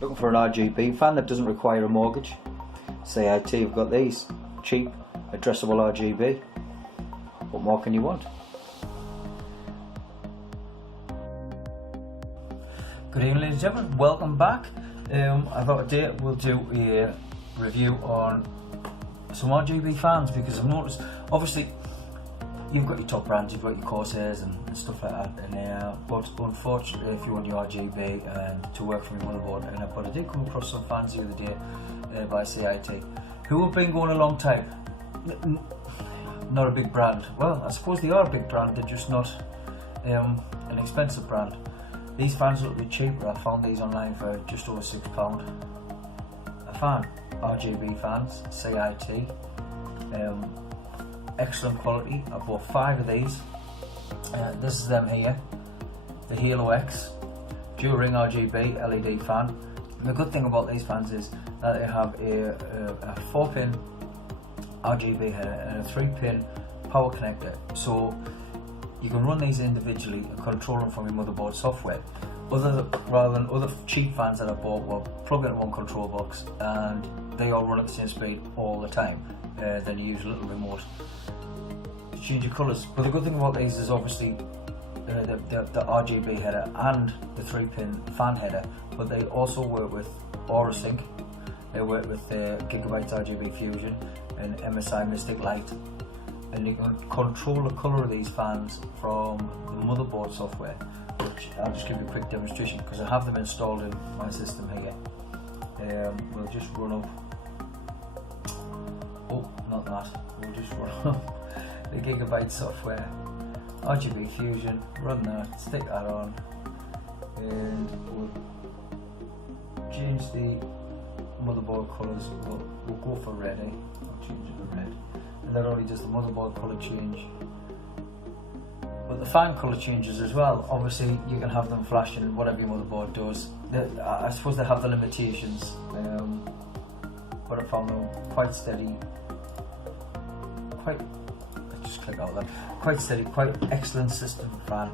Looking for an RGB fan that doesn't require a mortgage? CIT have got these. Cheap, addressable RGB. What more can you want? Good evening, ladies and gentlemen, welcome back. I thought today we'll do a review on some RGB fans, because I've noticed, obviously you've got your top brands, you've got your Corsairs and stuff like that, and but unfortunately if you want your RGB and to work from your motherboard, but I did come across some fans the other day by CIT who have been going a long time. Not a big brand. Well, I suppose they are a big brand, they're just not an expensive brand. These fans are a little bit cheaper. I found these online for just over £6 a fan. RGB fans, CIT, excellent quality. I bought 5 of these. This is them here, the Halo X dual ring RGB LED fan. The good thing about these fans is that they have a 4-pin RGB header and a 3-pin power connector, so you can run these individually and control them from your motherboard software. Rather than other cheap fans that I bought were plug into one control box and they all run at the same speed all the time. Then you use a little remote to change your colours. But the good thing about these is obviously the RGB header and the 3-pin fan header, but they also work with Aura Sync. They work with Gigabyte RGB Fusion and MSI Mystic Light, and you can control the colour of these fans from the motherboard software, which I'll just give you a quick demonstration because I have them installed in my system here. We'll just run up, oh not that, we'll just run up the Gigabyte software, RGB Fusion, run that, stick that on, and we'll change the motherboard colours. We'll go for red, I'll change it to red, and that only does the motherboard colour change. But the fan colour changes as well. Obviously you can have them flashing whatever your motherboard does. I suppose they have the limitations, but I found them quite steady, quite steady, quite excellent system fan.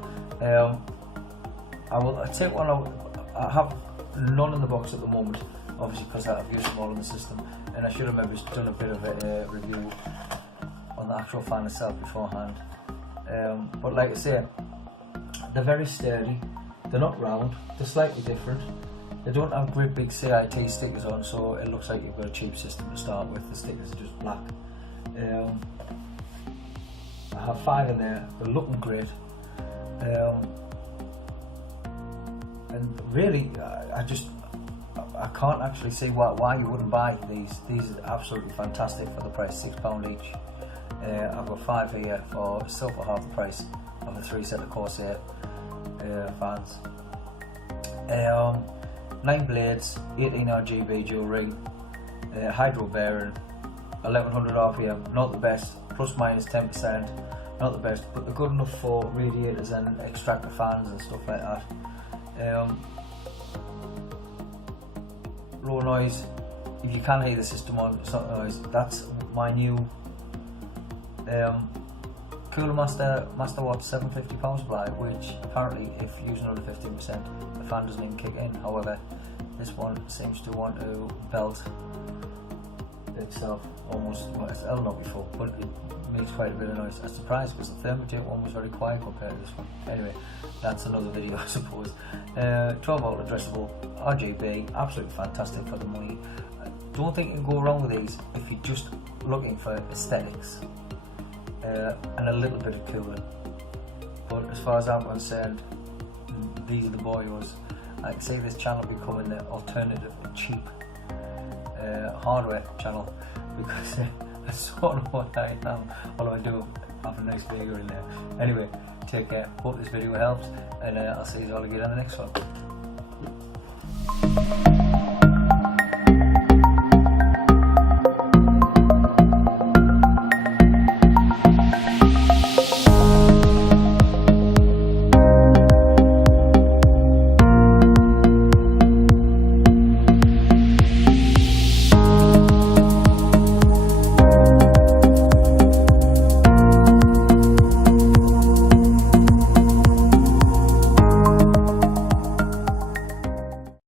I'll take one out. I have none in the box at the moment, obviously because I've used them all in the system, and I should have maybe done a bit of a review on the actual fan itself beforehand. But like I say, they're very sturdy, they're not round, they're slightly different, they don't have great big CIT stickers on, so it looks like you've got a cheap system to start with. The stickers are just black. I have 5 in there, they're looking great, and really I can't actually see why you wouldn't buy these. These are absolutely fantastic for the price, £6 each. I've got 5 here for still for half the price of the 3 set of Corsair fans. 9 blades, 18 RGB dual ring, hydro bearing, 1100 RPM, not the best, plus minus 10%, not the best, but they're good enough for radiators and extractor fans and stuff like that. Low noise, if you can hear the system on, it's not noise. That's my new Cooler Master Watt 750 power supply, which apparently if using under 15% the fan doesn't even kick in. However, this one seems to want to belt itself almost, well, it's not before, but it makes quite a bit of noise. I'm surprised because the Thermajet one was very quiet compared to this one. Anyway, that's another video I suppose. 12V addressable RGB, absolutely fantastic for the money. I don't think you can go wrong with these if you're just looking for aesthetics and a little bit of cooling. But as far as I'm concerned, these are the boyos. I can see this channel becoming the alternative cheap hardware channel, because I sort of what I am, although I do have a nice Vega in there. Anyway, take care, hope this video helped, and I'll see you all again in the next one.